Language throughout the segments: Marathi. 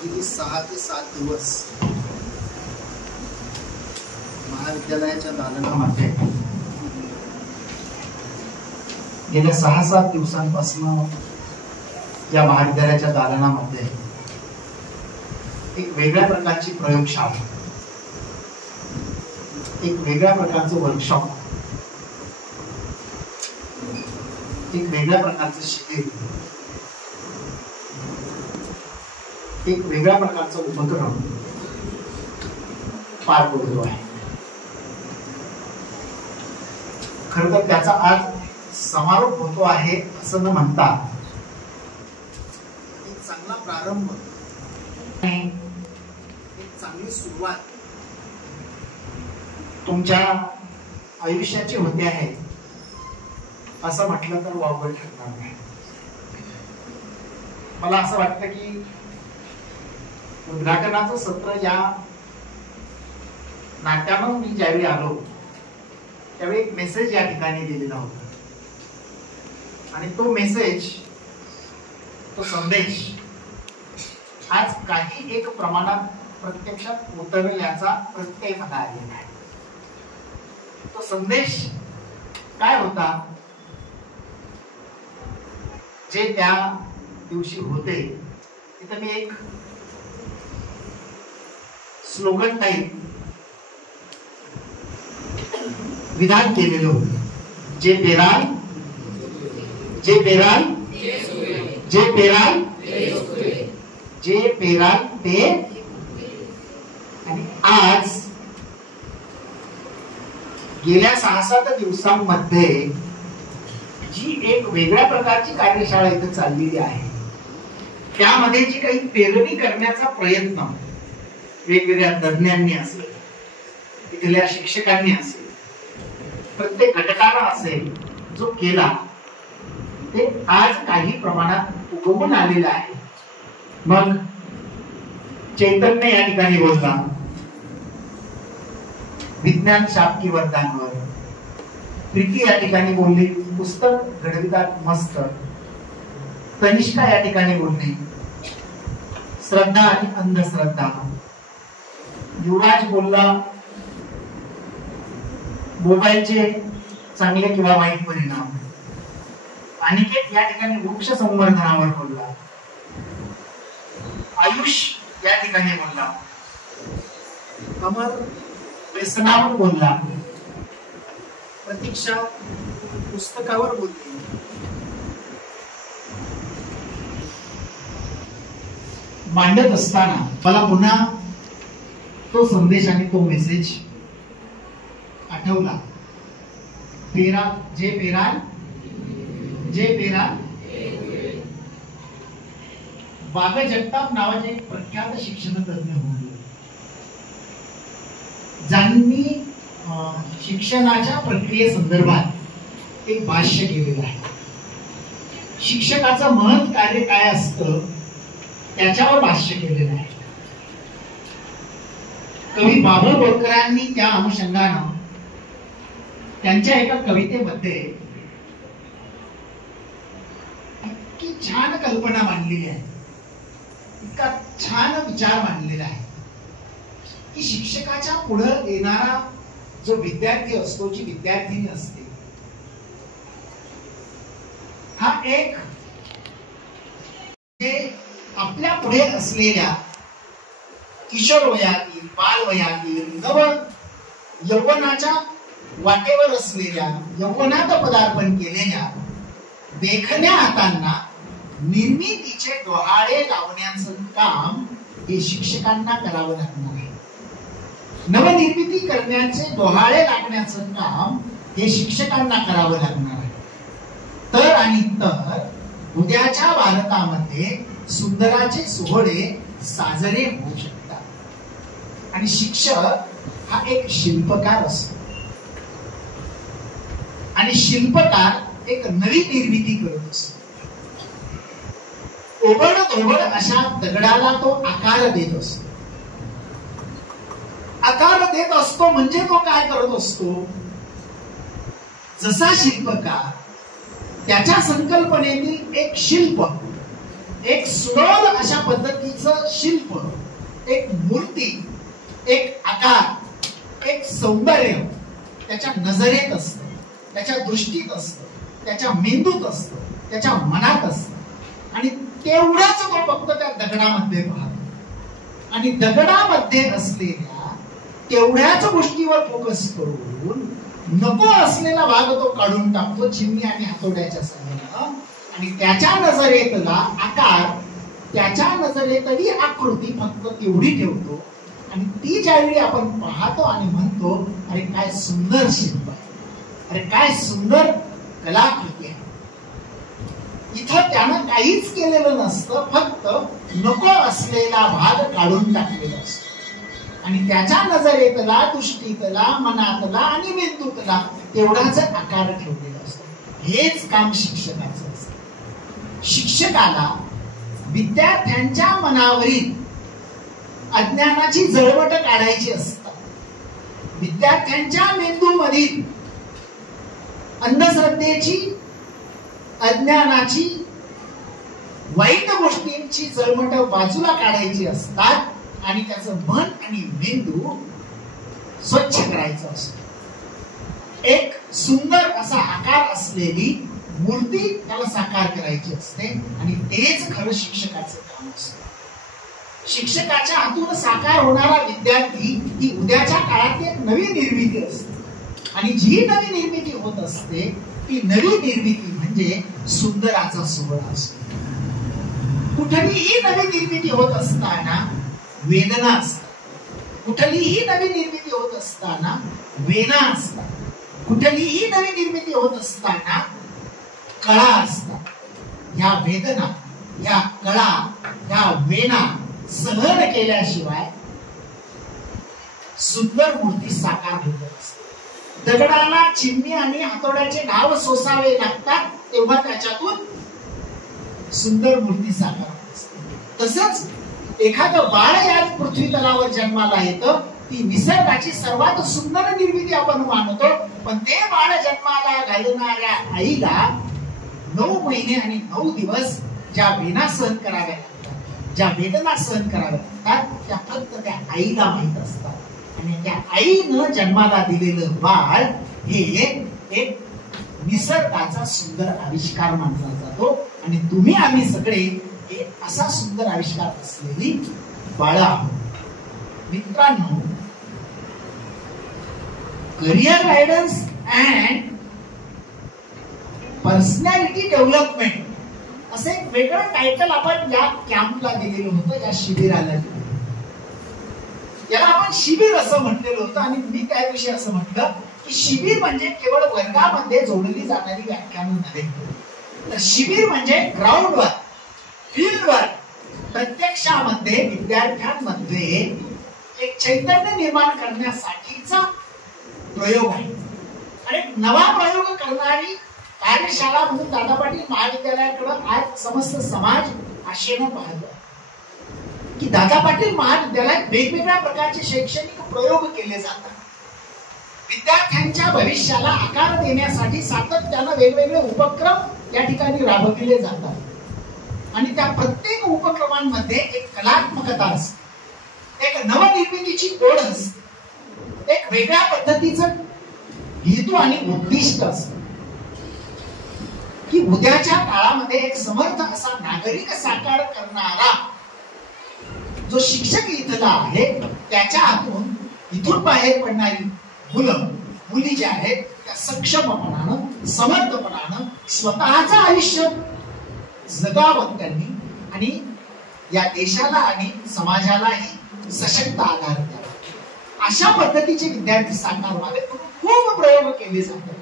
किती 6 ते 7 दिवस महाविद्यालयाच्या दालनामध्ये गेल्या 6-7 दिवसांपासून या महाविद्यालयाच्या दालनामध्ये एक वेगळ्या प्रकारची प्रयोगशाळा, एक वेगळ्या प्रकारचं वर्कशॉप, एक वेगळ्या प्रकारचं शिबिर, एक वेगळ्या प्रकारचा उपक्रम पार पडतो आहे. खरं तर त्याचा आज समारोप होतो आहे असं न म्हणता एक चांगला प्रारंभ, एक चांगली सुरुवात तुमच्या आयुष्याची होते आहे असं म्हटलं तर वावगं ठरणार नाही. मला असं वाटतं की उद्घाटनाचं सत्र या नाट्यानं मी ज्यावेळी आलो त्यावेळी एक मेसेज या ठिकाणी दिलेला होता आणि तो मेसेज, तो संदेश आज काही एक प्रमाणात प्रत्यक्षात उतरल्याचा प्रत्यय मला आलेला आहे. तो संदेश काय होता, जे त्या दिवशी होते, तिथं मी एक स्लोगन टाईप विधान केलेलं होतं. जे पेराल जे पेराल जे पेराल जे पेराल ते. आणि आज गेल्या 6-7 दिवसांमध्ये जी एक वेगळ्या प्रकारची कार्यशाळा इथे चाललेली आहे, त्यामध्ये जी काही पेरणी करण्याचा प्रयत्न वेगवेगळ्या तज्ञांनी असेल, इथल्या शिक्षकांनी असेल, प्रत्येक घटकाला असेल जो केला, ते आज काही प्रमाणात उगवून आलेलं आहे. मग चैतन्य या ठिकाणी बोलला विज्ञान शाब्दिक वरदानवर, प्रीती या ठिकाणी बोलली पुस्तक घडवितात मस्त, तनिष्का या ठिकाणी बोलली श्रद्धा आणि अंधश्रद्धा, युवराज बोलला मोबाईलचे चांगले किंवा वाईट परिणाम, अनिकेत या ठिकाणी वृक्ष संवर्धनावर बोलला, आयुष या ठिकाणी बोलला, अमर व्यसनावर बोलला, प्रतीक्षा पुस्तकावर बोलली. मांडत असताना मला पुन्हा तो संदेश आणि तो मेसेज आठवला. जे पेराल जे पेराल. बाग जगताप नावाचे एक प्रख्यात शिक्षण तज्ञ होते, ज्यांनी शिक्षणाच्या प्रक्रियेसंदर्भात एक भाष्य केलेलं आहे. शिक्षकाचं महत् कार्य काय असतं त्याच्यावर भाष्य केलेलं आहे. कवी बाबू बोरकरांनी त्या अनुषंगानं त्यांच्या एका कवितेमध्ये इतकी छान कल्पना मांडलेली आहे, इतका छान विचार मांडलेला आहे की शिक्षकाच्या पुढे येणारा जो विद्यार्थी असतो, जी विद्यार्थिनी असते, हा एक आपल्या पुढे असलेल्या किशोर वयातील, बाल वयातील, नव यौवनाच्या वाटेवर असलेल्या, यौवनात पदार्पण केलेल्या देखण्या हातांना निर्मितीचे डोहाळे लावण्याचं काम हे शिक्षकांना करावं लागणार आहे. नवनिर्मिती करण्याचे डोहाळे लागण्याचं काम हे शिक्षकांना करावं लागणार आहे. तर आणि तर उद्याच्या भारतामध्ये सुंदराचे सोहळे साजरे होऊ शकतात आणि शिक्षक हा एक शिल्पकार असतो आणि शिल्पकार एक नवी निर्मिती करत असतो. ओबड अशा दगडाला तो आकार देत असतो. आकार देत असतो म्हणजे तो काय करत असतो, जसा शिल्पकार त्याच्या संकल्पनेतील एक शिल्प, एक सुडोल अशा पद्धतीचं शिल्प, एक मूर्ती, एक आकार, एक सौंदर्य त्याच्या नजरेत असतं, त्याच्या दृष्टीत असतं, त्याच्या मेंदूत असतं, त्याच्या मनात असतं आणि तेवढाच तो फक्त त्या दगडामध्ये पाहतो आणि दगडामध्ये असलेल्या तेवढ्याच गोष्टीवर फोकस करून नको असलेला भाग तो काढून टाकतो चिमणी आणि हातोड्याच्या सहाय्यानं आणि त्याच्या नजरेतला आकार, त्याच्या नजरेतली आकृती फक्त तेवढी ठेवतो आणि ती ज्यावेळी आपण पाहतो आणि म्हणतो अरे काय सुंदर शिल्प आहे, अरे काय सुंदर कलाकृती आहे. इथं त्यानं काहीच केलेलं नसतं, फक्त नको असलेला भाग काढून टाकलेला असतो आणि त्याच्या नजरेतला, दृष्टीतला, मनातला आणि मेंदूतला तेवढाच आकार ठेवलेला असतो. हेच काम शिक्षकाचं असतं. शिक्षकाला विद्यार्थ्यांच्या मनावरील अज्ञानाची जळवट काढायची असतात. विद्यार्थ्यांच्या मेंदूमधील अंधश्रद्धेची, अज्ञानाची, वाईट गोष्टींची जळमट बाजूला काढायची असतात आणि त्याचं मन आणि मेंदू स्वच्छ करायचं असतो. एक सुंदर असा आकार असलेली मूर्ती त्याला साकार करायची असते आणि तेच खरं शिक्षकाचं काम असतं. शिक्षकाच्या हातून साकार होणारा विद्यार्थी ही उद्याच्या काळात एक नवी निर्मिती असते आणि जी नवी निर्मिती होत असते ती नवी निर्मिती म्हणजे सुंदराचा सोहळा असतो. कुठलीही नवी निर्मिती होत असताना वेदना असतात, कुठलीही नवी निर्मिती होत असताना वेदना असतात, कुठलीही नवी निर्मिती होत असताना कळा असतात. ह्या वेदना, ह्या कळा, ह्या वेदना सहन केल्याशिवाय सुंदर मूर्ती साकार होत असते. दगडाला चिमणी आणि हातोड्याचे घाव सोसावे लागतात तेव्हा त्याच्यातून सुंदर मूर्ती साकार होत असते. तसंच एखादं बाळ या पृथ्वी तलावर जन्माला येतं, ती निसर्गाची सर्वात सुंदर निर्मिती आपण मानतो, पण ते बाळ जन्माला घालणाऱ्या आईला 9 महिने आणि 9 दिवस ज्या वेदना सहन कराव्या लागतात, ज्या वेदना सहन कराव्या लागतात त्या फक्त त्या आईला माहित असतात आणि त्या आईनं जन्माला दिलेलं बाळ हे एक निसर्गाचा सुंदर आविष्कार मानला जातो आणि तुम्ही आम्ही सगळे हे असा सुंदर आविष्कार असलेली बाळ आहोत. मित्रांनो, career guidance and personality development असं एक वेगळं टायटल आपण या कॅम्पला दिलेलं होतं, या शिबिराला. याला आपण शिबिर असं म्हटलेलं होतं आणि मी त्याविषयी असं म्हटलं की शिबिर म्हणजे केवळ वर्गामध्ये जोडली जाणारी व्याख्यानं नव्हे, तर शिबिर म्हणजे ग्राउंडवर, फील्डवर, प्रत्यक्षामध्ये विद्यार्थ्यांमध्ये एक चैतन्य निर्माण करण्यासाठीचा प्रयोग आहे आणि नवा प्रयोग करणारी कार्यशाळा म्हणून दादा पाटील महाविद्यालयाकडे आज समस्त समाज आशेनं पाहतो की दादा पाटील महाविद्यालयात वेगवेगळ्या प्रकारचे शैक्षणिक प्रयोग केले जातात. विद्यार्थ्यांच्या भविष्याला आकार देण्यासाठी सातत्यानं वेगवेगळे उपक्रम या ठिकाणी राबविले जातात आणि त्या प्रत्येक उपक्रमांमध्ये एक कलात्मकता असते, एक नवनिर्मितीची ओढ असते, एक वेगळ्या पद्धतीचं हेतू आणि उद्दिष्ट असतं की उद्याच्या काळामध्ये एक समर्थ असा नागरिक साकार करणारा जो शिक्षक इथला आहे त्याच्या हातून इथून बाहेर पडणारी मुलं मुली ज्या आहेत त्या सक्षमपणानं, समर्थपणानं स्वतःचं आयुष्य जगावं त्यांनी आणि या देशाला आणि समाजालाही सशक्त आधार द्यावा. अशा पद्धतीचे विद्यार्थी साकार व्हावे खूप प्रयोग केले जातात.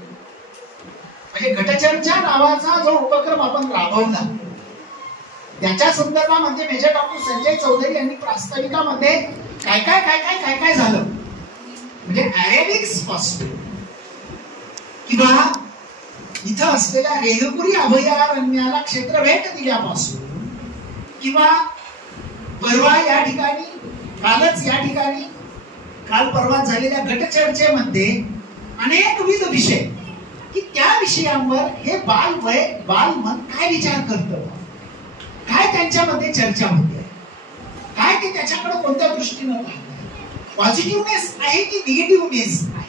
म्हणजे गटचर्चा नावाचा जो उपक्रम आपण राबवला त्याच्या संदर्भामध्ये मेजर डॉक्टर संजय चौधरी यांनी प्रास्ताविकामध्ये काय काय काय काय काय काय झालं म्हणजे अरेबिक्स पासून किंवा इथं असलेल्या रेणुपुरी अभयारण्याला क्षेत्र भेट दिल्यापासून किंवा परवा या ठिकाणी कालच या ठिकाणी काल परवा झालेल्या गटचर्चेमध्ये अनेकविध विषय की त्या विषयांवर हे बालवय बालमन काय विचार करतं, काय त्यांच्यामध्ये चर्चा होते, काय त्याच्याकडे कोणत्या दृष्टीनं पाहतात, पॉझिटिव्हनेस आहे की निगेटिव्हनेस आहे,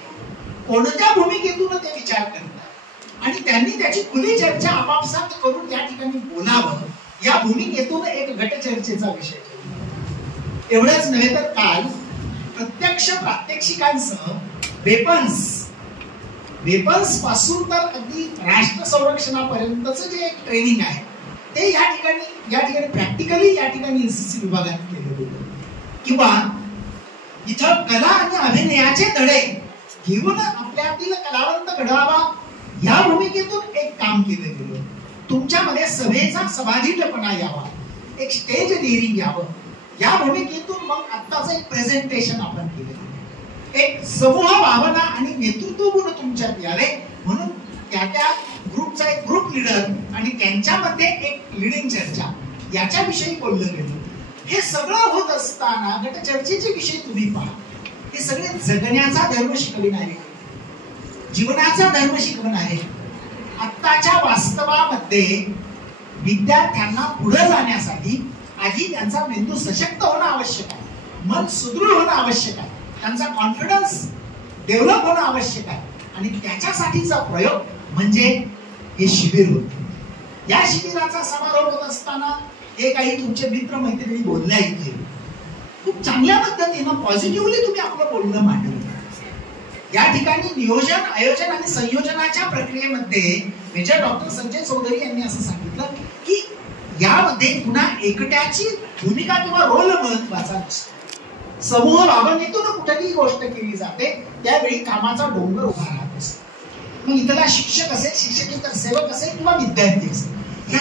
कोणत्या भूमिकेतून ते विचार करतात आणि त्यांनी त्याची खुली चर्चा आपापसात करून या ठिकाणी बोलावं, या भूमिकेतून एक गटचर्चेचा विषय ठेवला. एवढंच नव्हे तर काल प्रत्यक्ष प्रात्यक्षिकांसह वेपन्स पासून तर अगदी राष्ट्र संरक्षणापर्यंतच जे एक ट्रेनिंग आहे ते या ठिकाणी प्रॅक्टिकली या ठिकाणी एनसीसी विभागात केलं गेलं. किंवा इथं कला आणि अभिनयाचे धडे घेऊन आपल्यातील कलावंत घडवावा या भूमिकेतून एक काम केलं गेलं. तुमच्यामध्ये सभेचा सभाधीटपणा यावा, एक स्टेज डेअरिंग यावं, या भूमिकेतून मग आत्ताचं एक प्रेझेंटेशन आपण केलं. एक समूह भावना आणि नेतृत्व गुण तुमच्यात यावे म्हणून त्या ग्रुपचा एक ग्रुप लीडर आणि त्यांच्यामध्ये एक लीडिंग चर्चा याच्याविषयी बोललं गेलं. हे सगळं होत असताना गटचर्चेचे विषय तुम्ही पहा, हे सगळे जगण्याचा धर्म शिकविणारे, जीवनाचा धर्म शिकवणारे. आत्ताच्या वास्तवामध्ये विद्यार्थ्यांना पुढे जाण्यासाठी आधी त्यांचा मेंदू सशक्त होणं आवश्यक आहे, मन सुदृढ होणं आवश्यक आहे, त्यांचा कॉन्फिडन्स डेव्हलप होणं आवश्यक आहे आणि त्याच्यासाठीचा प्रयोग म्हणजे हे शिबिर होते. या शिबिराचा समारोप होत असताना हे काही तुमचे मित्र मैत्रिणी बोलल्या इथे खूप चांगल्या पद्धतीनं पॉझिटिव्हली तुम्ही आपलं बोलणं मांडलं. या ठिकाणी नियोजन, आयोजन आणि संयोजनाच्या प्रक्रियेमध्ये मेजर डॉक्टर संजय चौधरी यांनी असं सांगितलं की यामध्ये पुन्हा एकट्याची भूमिका किंवा रोल महत्वाचा नसतो. समूह भावनेतून कुठलीही गोष्ट केली जाते त्यावेळी कामाचा डोंगर उभा राहत असतो. मग इथला शिक्षक असेल, शिक्षकेतर सेवक असेल किंवा विद्यार्थी असेल, या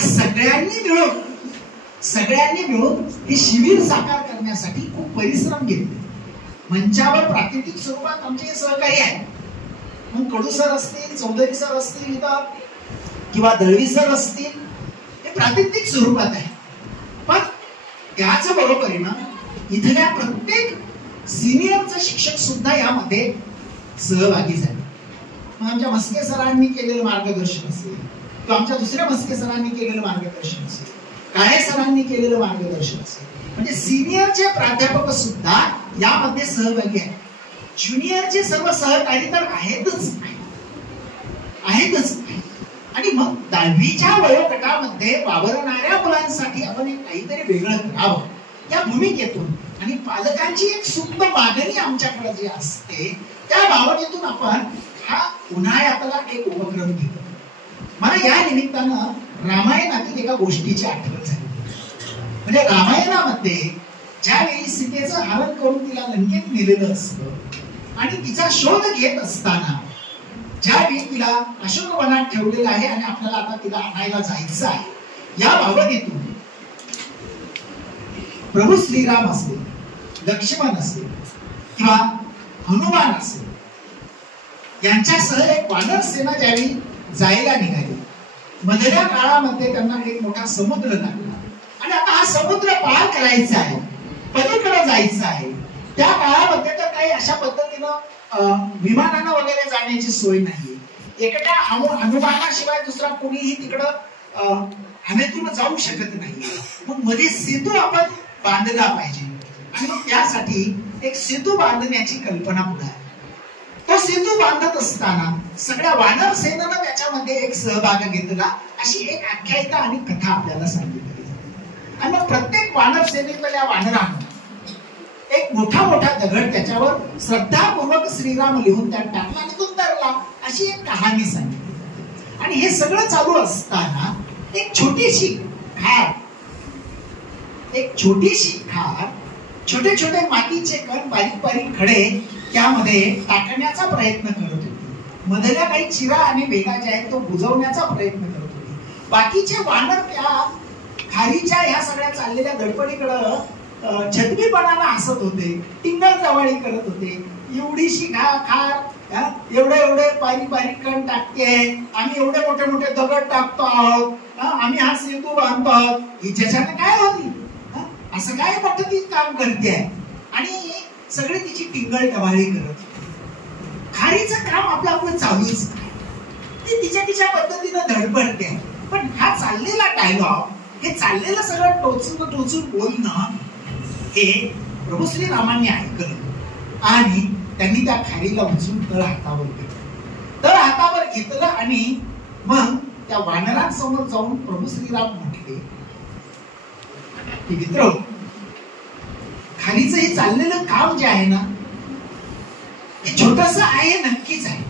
सगळ्यांनी मिळून हे शिबिर साकार करण्यासाठी खूप परिश्रम घेतले. मंचावर प्रातिनिधिक स्वरूपात आमचे सहकारी आहेत. मग कडू सर असतील, चौधरी सर असतील इथं किंवा दळवी सर असतील, हे प्रातिनिधिक स्वरूपात आहे. पण त्याच बरोबरीनं इथल्या प्रत्येक सिनियरचा शिक्षक सुद्धा यामध्ये सहभागी झाले. मग आमच्या मस्के सरांनी केलेलं मार्गदर्शन असेल किंवा आमच्या दुसऱ्या मस्के सरांनी केलेलं मार्गदर्शन असेल, काळे सरांनी केलेलं मार्गदर्शन असेल, म्हणजे सिनियरचे प्राध्यापक सुद्धा यामध्ये सहभागी आहेत. ज्युनियरचे सर्व सहकारी तर आहेतच. आणि मग 10वीच्या वयोगटामध्ये वावरणाऱ्या मुलांसाठी आपण एक काहीतरी वेगळं करावं या भूमिकेतून आणि पालकांची एक सुप्त मागणी आमच्याकडे जी असते त्या भावनेतून आपण हा उन्हाळ्यातला एक उपक्रम घेतो. मला या निमित्तानं रामायणातील एका गोष्टीची आठवण झाली. म्हणजे रामायणामध्ये ज्यावेळी सीतेचं हरण करून तिला लंकेत नेलेलं असतं आणि तिचा शोध घेत असताना ज्यावेळी तिला अशोकवनात ठेवलेलं आहे आणि आपल्याला आता तिला आणायला जायचं आहे, या भावनेतून प्रभू श्रीराम असेल, लक्ष्मण असेल किंवा हनुमान असेल यांच्यासह एक वानर सेना ज्यावेळी जायला निघाली, मधल्या काळामध्ये त्यांना एक मोठा समुद्र लागला आणि आता हा समुद्र पार करायचा आहे, पलीकडे जायचं आहे. त्या काळामध्ये तर काही अशा पद्धतीनं विमानानं वगैरे जाण्याची सोय नाही. एकट्या हनुमानाशिवाय दुसरा कोणीही तिकडं हवेतून जाऊ शकत नाही. मग मध्ये सेतू आपण बांधला पाहिजे आणि मग त्यासाठी एक सेतू बांधण्याची कल्पना पुढे आहे. तो सेतू बांधत असताना सगळ्या वानर सेनेनं त्याच्यामध्ये एक सहभाग घेतला, अशी एक आख्यायिका आणि कथा आपल्याला सांगितली. आणि मग प्रत्येक वानर सेनेतल्या वानरानं एक मोठा दगड त्याच्यावर श्रद्धापूर्वक श्रीराम लिहून त्यात टाकला आणि तो तरला, अशी एक कहाणी सांगितली. आणि हे सगळं चालू असताना एक छोटीशी खार, छोटे छोटे मातीचे कण, बारीक खडे त्यामध्ये टाकण्याचा प्रयत्न करत होते. मधल्या काही चिरा आणि वेगा जे आहेत तो बुजवण्याचा प्रयत्न करत होते. बाकीचे वानर त्या खारीच्या ह्या सगळ्या चाललेल्या धडपडीकडं छतबीपणानं हसत होते, टिंगल टवाळी करत होते. एवढीशी खार, एवढे बारीक कण टाकते, आम्ही एवढे मोठे दगड टाकतो आहोत, आम्ही हा सेतू बांधतो आहोत, हिच्याच्यानं काय होती, असं काय पद्धतीत काम करते आणि सगळे तिची टिंगल टवाळी करत होते. खारीचं काम आपलं चालूच आहे, ती तिच्या पद्धतीनं धडपडते. पण हा चाललेला डायलॉग, हे चाललेलं सगळं टोचून बोलणं हे प्रभू श्रीरामांनी ऐकलं आणि त्यांनी त्या खारीला उचलून तळ हातावर घेतलं. तळ हातावर घेतलं आणि मग त्या वानरांसमोर जाऊन प्रभू श्रीराम म्हटले की मित्र, खारीचं हे चाललेलं काम जे आहे ना, हे छोटस आहे, नक्कीच आहे,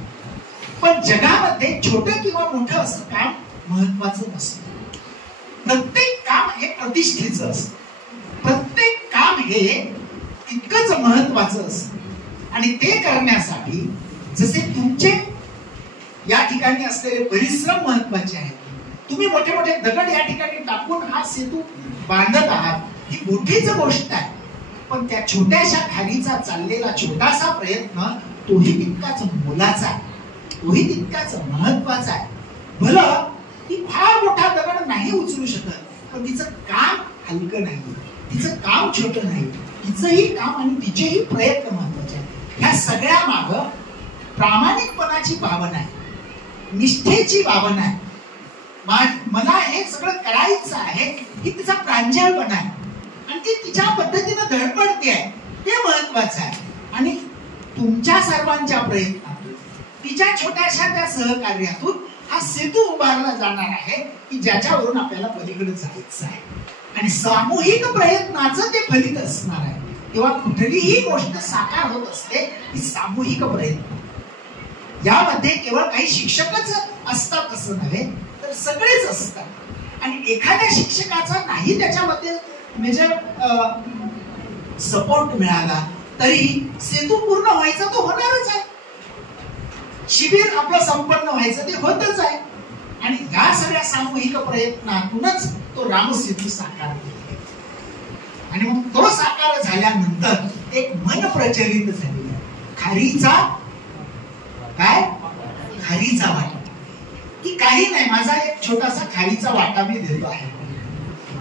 पण जगामध्ये छोटं किंवा मोठं असं काम महत्वाचं नसतं. प्रत्येक काम हे प्रतिष्ठेचं असतं. प्रत्येक काम हे इतकंच महत्वाचं असतं आणि ते करण्यासाठी जसे तुमचे या ठिकाणी असलेले परिश्रम महत्वाचे आहेत. तुम्ही मोठे मोठे दगड या ठिकाणी टाकून हा सेतू बांधत आहात, ही मोठीच गोष्ट आहे, पण त्या छोट्याशा खारीचा चाललेला छोटासा प्रयत्न तोही तितकाच मोलाचा आहे, तोही तितकाच महत्वाचा आहे. भलं ती फार मोठा दगड नाही उचलू शकत, पण तिचं काम हलकं नाही, तिचं काम छोटं नाही, तिचंही काम आणि तिचेही प्रयत्न महत्वाचे आहेत. ह्या सगळ्या माग प्रामाणिकपणाची भावना आहे, निष्ठेची भावना आहे. मला हे सगळं करायचं आहे ही तिचा प्रांजळपणा आहे आणि ती तिच्या पद्धतीनं धडपडते आहे, ते महत्वाचं आहे. आणि तुमच्या सर्वांच्या प्रयत्नातून, तिच्या छोट्याशा त्या सहकार्यातून हा सेतू उभारला जाणार आहे की ज्याच्यावरून आपल्याला पलीकडे जायचं आहे. आणि सामूहिक प्रयत्नाचं ते फलित असणार आहे. तेव्हा कुठलीही गोष्ट साकार होत असते ती सामूहिक प्रयत्न. यामध्ये केवळ काही शिक्षकच असतात असं नव्हे, तर सगळेच असतात. आणि एखाद्या शिक्षकाचा नाही त्याच्यामध्ये मेजर सपोर्ट मिळाला तरी सेतू पूर्ण व्हायचा तो होणारच आहे, शिबिर आपलं संपन्न व्हायचं ते होतच आहे. आणि या सगळ्या सामूहिक प्रयत्नातूनच तो रामसेतू साकार होतो. आणि मग तो साकार झाल्यानंतर एक मन प्रचलित झालेला खारीचा काय, खारीचा वाटा, की काही नाही, माझा एक छोटासा खारीचा वाटा मी देतो आहे.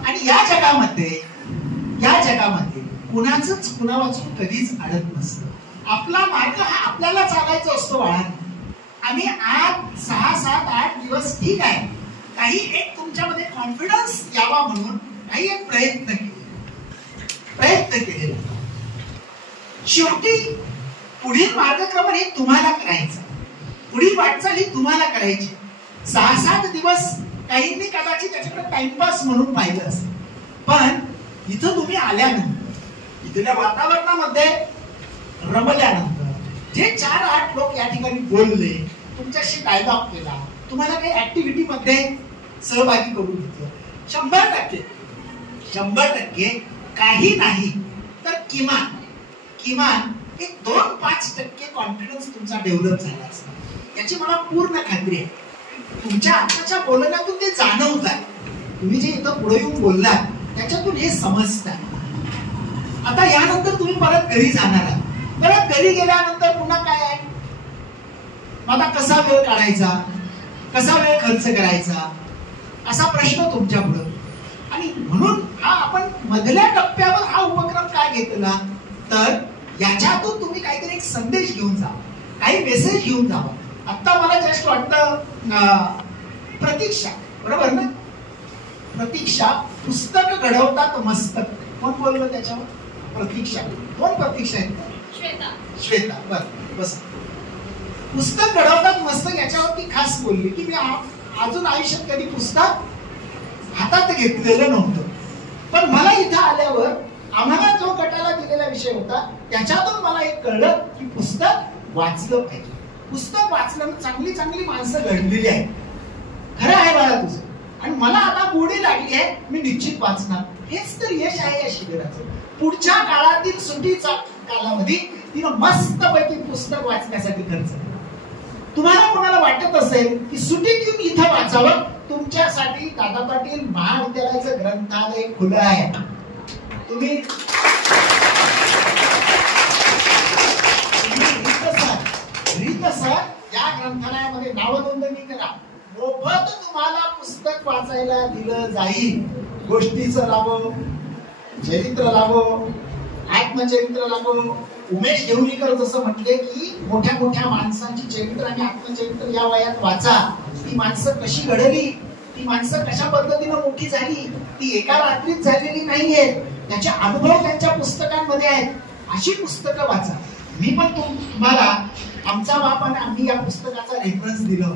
आणि या जगामध्ये कुणाचंच कुणावाचून कधीच अडत नसतं. आपला मार्ग हा आपल्याला चालायचा असतो. बाळांनो, आम्ही 6, 7, 8 दिवस ठीक आहे, काही एक तुमच्यामध्ये कॉन्फिडन्स यावा म्हणून काही एक प्रयत्न केले. शेवटी पुढील मार्गक्रमण हे तुम्हाला करायचं, पुढील वाटचाल ही तुम्हाला करायची. 6-7 दिवस काहींनी कदाचित त्याच्याकडे टाइमपास म्हणून पाहिलं असेल, पण इथं तुम्ही आल्यानंतर, इथल्या वातावरणामध्ये रमल्यानंतर, जे 4-8 लोक या ठिकाणी बोलले, तुमच्याशी डायलॉग केला, तुम्हाला काही ऍक्टिव्हिटी मध्ये सहभागी करून घेतलं, 100% काही नाही तर किमान एक 2-5% कॉन्फिडन्स तुमचा डेव्हलप झाला असता, याची मला पूर्ण खात्री आहे. तुमच्या आत्ताच्या बोलण्यातून ते जाणवत आहे. तुम्ही जे इथं पुढे येऊन बोललात त्याच्यातून हे समजत आहे. आता यानंतर तुम्ही परत घरी जाणार आहात. परत घरी गेल्यानंतर पुन्हा काय आहे, आता कसा वेळ काढायचा, कसा वेळ खर्च करायचा, असा प्रश्न तुमच्या पुढे. आणि म्हणून हा आपण मधल्या टप्प्यावर हा उपक्रम काय घेतला, तर याच्यातून तुम्ही काहीतरी एक संदेश घेऊन जावा, काही मेसेज घेऊन जावा. आता मला जस्ट वाटतं प्रतीक्षा, बरोबर ना, प्रतीक्षा पुस्तक घडवतात मस्तक. कोण बोललं त्याच्यावर, प्रतीक्षा. कोण प्रतीक्षा आहे, श्वेता. बरं, बस. पुस्तक घडवतात मस्तक याच्यावरती खास बोलली की मी अजून आयुष्यात कधी पुस्तक हातात घेतलेलं नव्हतं, पण मला इथं आल्यावर आम्हाला जो गटाला दिलेला विषय होता त्याच्यातून मला एक कळलं की पुस्तक वाचलं पाहिजे. पुस्तक वाचल्यानं चांगली माणसं घडलेली आहेत. खरं आहे बाळा तुझं, आणि मला आता गोडी लागली आहे, मी निश्चित वाचणार. हेच तर यश आहे या शिबिराचं. पुढच्या काळातील सुट्टीचा कालावधी तिनं मस्तपैकी पुस्तक वाचण्यासाठी खर्च केला. तुम्हाला कोणाला वाटत असेल की सुट्टीत येऊन इथं वाचावं, तुमच्यासाठी दादा पाटील महाविद्यालयाचं ग्रंथालय खुलं आहे. तुम्ही रीतसर या ग्रंथालयामध्ये नाव नोंदणी करा. मोफत तुम्हाला पुस्तक वाचायला दिलं जाईल. गोष्टीचं लाभो, चरित्र लाभो, आत्मचरित्र लाभो. उमेश घेऊलीकर जसं म्हटले की मोठ्या माणसांची चरित्र आणि आत्मचरित्र या वयात वाचा. ती माणसं कशी घडली, ती माणसं कशा पद्धतीनं मोठी झाली, ती एका रात्रीत झालेली नाहीये. त्याचे अनुभव त्यांच्या पुस्तकांमध्ये आहेत अशी पुस्तकं वाचा. मी पण तुम्हाला आमचा बाप आणि आम्ही या पुस्तकाचा रेफरन्स दिला.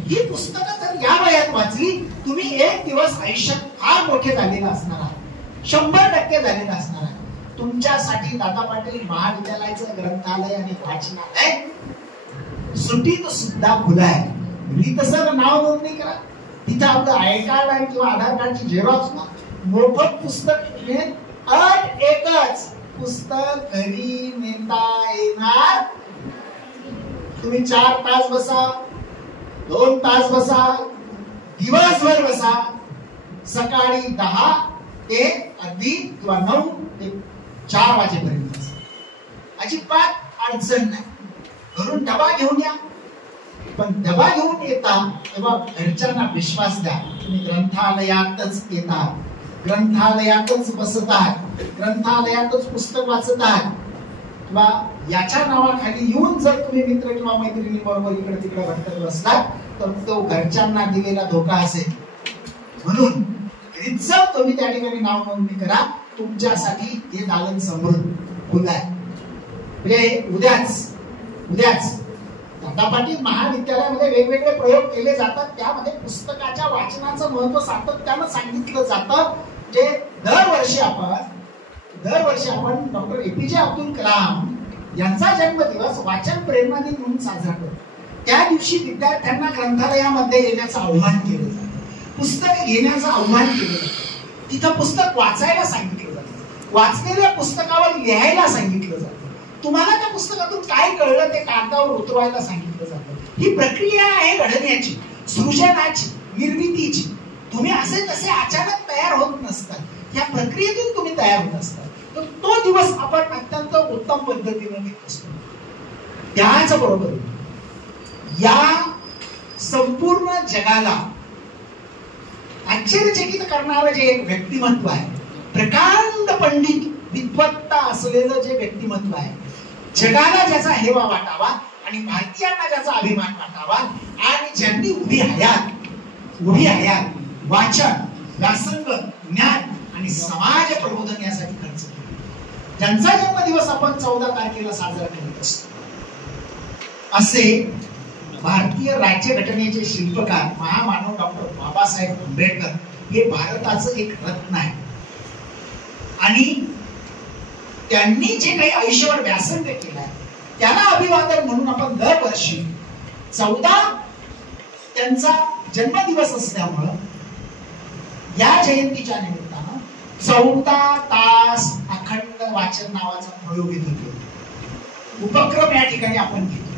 ही पुस्तकं जर या वयात वाचली, तुम्ही एक दिवस आयुष्यात फार मोठे झालेला असणार आहात, 100% झालेला असणार आहे. तुमच्यासाठी दादा पाटील महाविद्यालयाचं ग्रंथालय आणि वाचनालय सुट्टीत सुद्धा खुलं आहे. तुम्ही तसं नाव नोंदणी करा, तिथं आपलं आय कार्ड आहे किंवा आधार कार्डची झेरॉक्स ना, मोफत पुस्तक मिळेल. अट एकच, पुस्तक घरी नेता येणार. तुम्ही 4 तास बसा, 2 तास बसा, दिवसभर बसा, सकाळी 10 ते अगदी किंवा 9 ते 4 वाजेपर्यंत अजिबात अडचण नाही. घरून डबा घेऊन या, पण डबा घेऊन येता तेव्हा घरच्यांना विश्वास द्या, तुम्ही ग्रंथालयातच येतात, ग्रंथालयातच बसत आहात, ग्रंथालयातच पुस्तक वाचत आहात. किंवा याच्या नावाखाली येऊन जर तुम्ही मित्र किंवा मैत्रिणी बरोबर इकडे तिकडे भटकत बसलात तर तो घरच्यांना दिलेला धोका असेल. म्हणून तुम्ही त्या ठिकाणी नाव नोंदणी करा. तुमच्यासाठी हे दालन समृद्ध खुलं आहे. म्हणजे उद्याच दादा पाटील महाविद्यालयामध्ये वेगवेगळे प्रयोग केले जातात. त्यामध्ये पुस्तकाच्या वाचनाचं महत्व सातत्यानं सांगितलं जातं. जे दरवर्षी आपण डॉक्टर APJ अब्दुल कलाम यांचा जन्मदिवस वाचन प्रेरणा दिन म्हणून साजरा करतो. त्या दिवशी विद्यार्थ्यांना ग्रंथालयामध्ये येण्याचं आव्हान केलं जातं, पुस्तक घेण्याचं आव्हान केलं जातं, तिथं पुस्तक वाचायला सांगितलं जातं, वाचलेल्या पुस्तकावर लिहायला सांगितलं जातं, तुम्हाला त्या पुस्तकातून काय कळलं ते कागदावर उतरवायला सांगितलं जातं. ही प्रक्रिया आहे घडण्याची, सृजनाची, निर्मितीची. तुम्ही असे तसे अचानक तयार होत नसतात, या प्रक्रियेतून तुम्ही तयार होत असतात. तर तो दिवस आपण अत्यंत उत्तम पद्धतीने घेत असतो. त्याचबरोबर या संपूर्ण जगाला आश्चर्यचकित करणारं जे एक व्यक्तिमत्व आहे, प्रकांड पंडित विद्वत्ता असलेलं जे व्यक्तिमत्व आहे, जगाला ज्याचा हेवा वाटावा आणि भारतीयांना ज्याचा अभिमान वाटावा, आणि ज्यांनी उभी हयात वाचन, व्यासंग, ज्ञान आणि समाज प्रबोधन यासाठी खर्च केला, ज्यांचा जन्मदिवस आपण 14 तारखेला साजरा करत असतो, असे भारतीय राज्यघटनेचे शिल्पकार महामानव डॉक्टर बाबासाहेब आंबेडकर हे भारताचं एक रत्न आहे. आणि त्यांनी जे काही आयुष्यावर व्यासंग केलाय त्याला अभिवादन म्हणून आपण दरवर्षी 14 त्यांचा जन्मदिवस असल्यामुळं या जयंतीच्या निमित्तानं 14 तास अखंड वाचन नावाचा प्रयोग घेतो, उपक्रम या ठिकाणी आपण घेतो.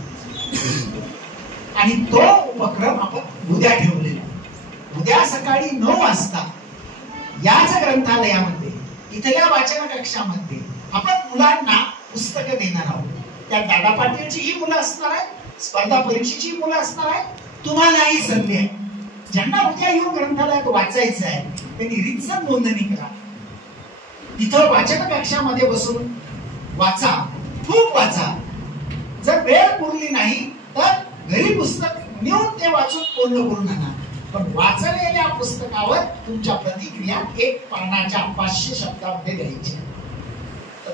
आणि तो उपक्रम आपण उद्या ठेवलेला. उद्या सकाळी 9 वाजता याच ग्रंथालयामध्ये इथल्या वाचन कक्षामध्ये आपण मुलांना पुस्तकं देणार आहोत. त्या दादा पाटीलची ही मुलं असणार आहे, स्पर्धा परीक्षेची मुलं असणार आहे, तुम्हालाही संधी आहे. ज्यांना उद्या येऊन ग्रंथालयात वाचायचं आहे त्यांनी रीतसर नोंदणी करा. तिथं वाचन कक्षामध्ये बसून वाचा, खूप वाचा. जर वेळ पुरली नाही तर घरी पुस्तक नेऊन ते वाचून पूर्ण करून आणा. पण वाचलेल्या पुस्तकावर तुमच्या प्रतिक्रिया 1 पानाच्या 500 शब्दामध्ये द्यायची.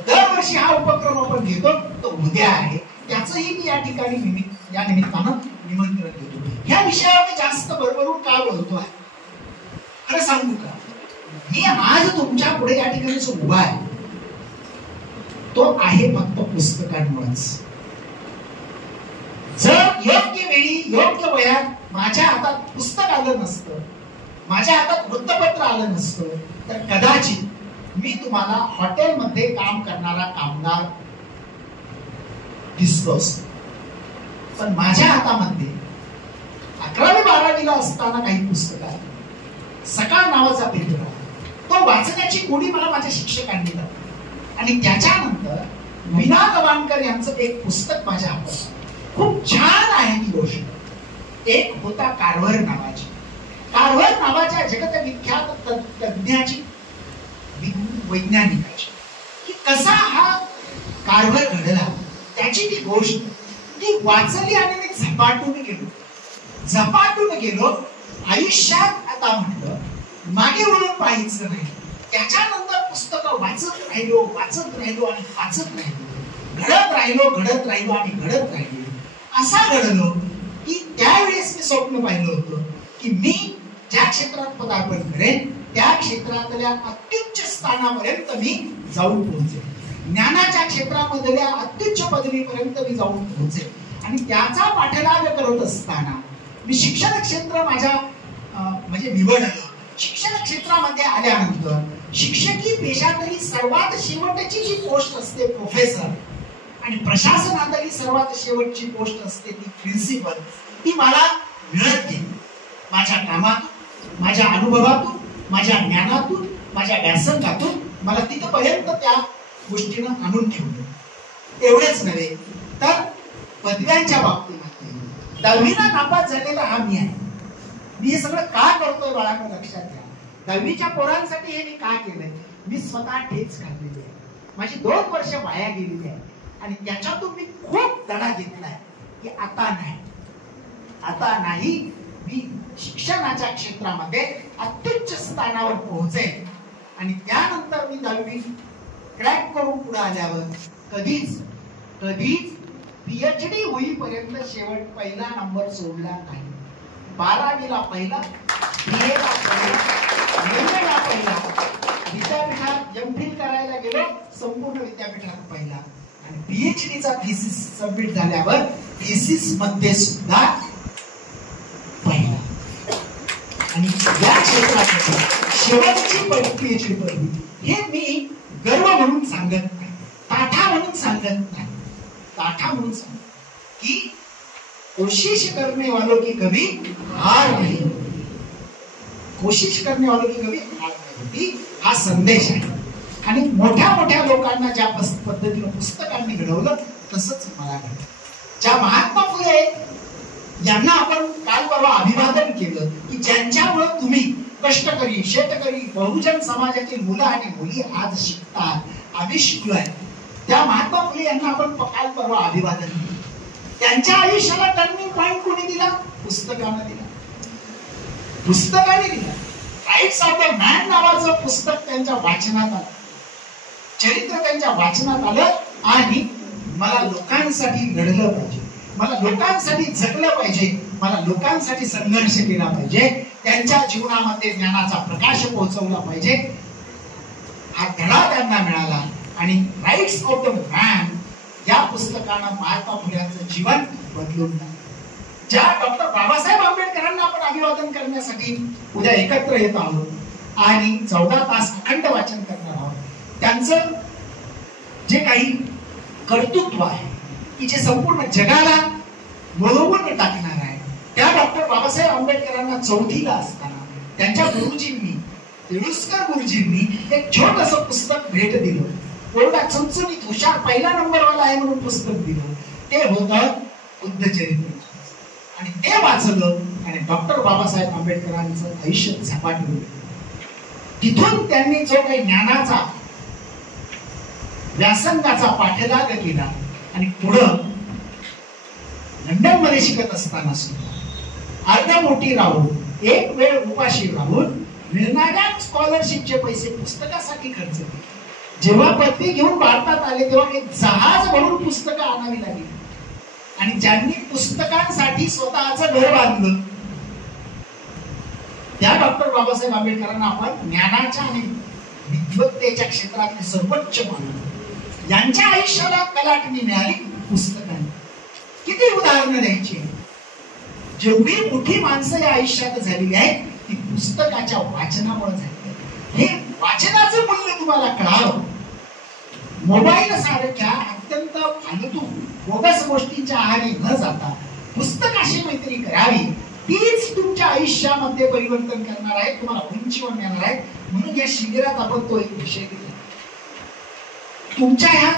दरवर्षी हा उपक्रम आपण घेतो, तो उद्या आहे, त्याचंही मी या ठिकाणी या निमित्तानं निमंत्रण देतो. ह्या विषयावर मी जास्त भरभरून का बोलतोय खरं सांगू का, मी आज तुमच्या पुढे या ठिकाणी जो उभा आहे तो आहे फक्त पुस्तकांमुळेच. जर योग्य वेळी योग्य वयात माझ्या हातात पुस्तक आलं नसतं, माझ्या हातात वृत्तपत्र आलं नसतं, तर कदाचित मी तुम्हाला हॉटेलमध्ये काम करणारा कामगार दिसलो असतो. पण माझ्या हातामध्ये 11वी 12वीला असताना काही पुस्तकं आहेत. सकाळ नावाचा पेपर आहे, तो वाचण्याची गोडी मला माझ्या शिक्षकांनी दिली. आणि त्याच्यानंतर मीना गवाणकर यांचं एक पुस्तक माझ्या हातात, खूप छान आहे ती गोष्ट. एक होता कारवर नावाच्या जगतविख्यात तज्ञाची, वैज्ञानिकाची, की कसा हा कारभार घडला त्याची ती गोष्ट ती वाचली आणि मी झपाटून गेलो. आयुष्यात आता म्हटलं मागे वळून पाहायचं नाही. त्याच्यानंतर पुस्तकं वाचत राहिलो आणि वाचत राहिलो, घडत राहिलो आणि घडत राहिलो. असा घडलो की त्यावेळेस मी स्वप्न पाहिलं होतं की मी ज्या क्षेत्रात पदार्पण करेन त्या क्षेत्रातल्या अत्युच्च स्थानापर्यंत मी जाऊन पोहोचेन. ज्ञानाच्या क्षेत्रामधल्या अत्युच्च पदवीपर्यंत मी जाऊन पोहोचेन. आणि त्याचा पाठलाग करत असताना मी शिक्षण क्षेत्र माझ्या म्हणजे निवडलं. शिक्षण क्षेत्रामध्ये आल्यानंतर शिक्षकी पेशातली सर्वात शेवटची जी पोस्ट असते प्रोफेसर, आणि प्रशासनातली सर्वात शेवटची पोस्ट असते ती प्रिन्सिपल, ती मला मिळत गेली. माझ्या कामातून, माझ्या अनुभवातून, माझ्या ज्ञानातून, माझ्या व्यासंगातून मला तिथपर्यंत त्या गोष्टीनं आणून ठेवलं. एवढेच नव्हे तर पदव्यांच्या बाबतीमध्ये 10वीला नापास झालेला हा मी आहे. मी हे सगळं का करतोय बाळांनो लक्षात घ्या. 10वीच्या पोरांसाठी हे मी का केलंय? मी स्वतः ठेच खाल्लेली आहे. माझी 2 वर्ष वाया गेलेली आहे आणि त्याच्यातून मी खूप धडा घेतलाय की आता नाही मी शिक्षणाच्या क्षेत्रामध्ये अत्युच्च स्थानावर पोहोचेल. आणि त्यानंतर मी 10वी क्रॅक करून पुढे आल्यावर कधीच PhD होईपर्यंत शेवट पहिला नंबर सोडला नाही. 12वीला पहिला, BA ला पहिला, MA ला पहिला, विद्यापीठात MPhil करायला गेलो संपूर्ण विद्यापीठात पहिला. आणि PhDचा थीसिस सबमिट झाल्यावर थीसिस मध्ये सुद्धा पहिला. आणि या क्षेत्रात शेवटची PhD पदवी हे मी गर्व म्हणून सांगत नाही, ताठा म्हणून सांगत नाही. ताठा म्हणून सांग की कोशिश करने वालों की कभी हार नहीं, कोशिश करने वालों की कभी हार नहीं होती, हा संदेश आहे. आणि मोठ्या मोठ्या लोकांना ज्या पद्धतीने पुस्तकांनी घडवलं तसंच मला घडलं. ज्या महात्मा फुले यांना आपण काल परवा अभिवादन केलं की ज्यांच्यामुळे तुम्ही कष्टकरी, शेतकरी, बहुजन समाजातील मुलं आणि मुली आज शिकतात, आम्ही शिकलोय. त्या महात्मा फुले यांना आपण काल परवा अभिवादन केलं. त्यांच्या आयुष्याला टर्निंग पॉइंट कोणी दिला? पुस्तकाने दिला. राईट्स ऑफ द मॅन नावाचं पुस्तक त्यांच्या वाचनात आलं, चरित्र त्यांच्या वाचनात आलं. आणि मला लोकांसाठी लढलं पाहिजे, मला लोकांसाठी जगलं पाहिजे, मला लोकांसाठी संघर्ष केला पाहिजे, त्यांच्या जीवनामध्ये ज्ञानाचा प्रकाश पोहोचवला पाहिजे, हा धडा त्यांना मिळाला. आणि राईट्स ऑफ द मॅन या पुस्तकानं महात्मा फुल्यांचं जीवन बदलून टाकलं. ज्या डॉक्टर बाबासाहेब आंबेडकरांना आपण अभिवादन करण्यासाठी उद्या एकत्र येत आहोत आणि 14 तास अखंड वाचन करणार आहोत, त्यांचं जे काही कर्तृत्व आहे की जे संपूर्ण जगाला वळवून टाकणार आहे, त्या डॉक्टर बाबासाहेब आंबेडकरांना 4थीला असताना त्यांच्या गुरुजींनी, तिरुस्कर गुरुजींनी एक छोटंसं पुस्तक भेट दिलं. एवढा चमचमीत हुशार पहिला नंबरवाला आहे म्हणून पुस्तक दिलं. ते होतं बुद्ध चरित्र. आणि ते वाचलं आणि डॉक्टर बाबासाहेब आंबेडकरांचं आयुष्य झपाटलं. तिथून त्यांनी जो काही ज्ञानाचा, व्यासंगाचा पाठलाग केला आणि पुढं लंडन मध्ये शिकत असताना सुद्धा अर्धपोटी राहून, एक वेळ उपाशी राहून मिळणाऱ्या स्कॉलरशिपचे पैसे पुस्तकासाठी खर्च केले. जेव्हा पदवी घेऊन भारतात आले तेव्हा एक जहाज भरून पुस्तकं आणावी लागली. आणि ज्यांनी पुस्तकांसाठी स्वतःचं घर बांधलं त्या डॉक्टर बाबासाहेब आंबेडकरांना आपण ज्ञानाच्या आणि विद्वत्तेच्या क्षेत्रातले सर्वोच्च मानलं. यांच्या आयुष्याला कलाटणी मिळाली पुस्तकांनी. किती उदाहरणं द्यायची. जेवढी मोठी माणसं या आयुष्यात झालेली आहेत ती पुस्तकाच्या वाचनामुळे झाली. हे वाचनाचं मूल्य तुम्हाला कळावं. मोबाईल सारख्या अत्यंत फालतू बोगस गोष्टींच्या आहारी न जाता पुस्तकाशी मैत्री करावी. तीच तुमच्या आयुष्यामध्ये परिवर्तन करणार आहे, तुम्हाला उंचीवर नेणार आहे. म्हणून या शिबिरात आपण तो एक विषय दिला. तुमच्या ह्या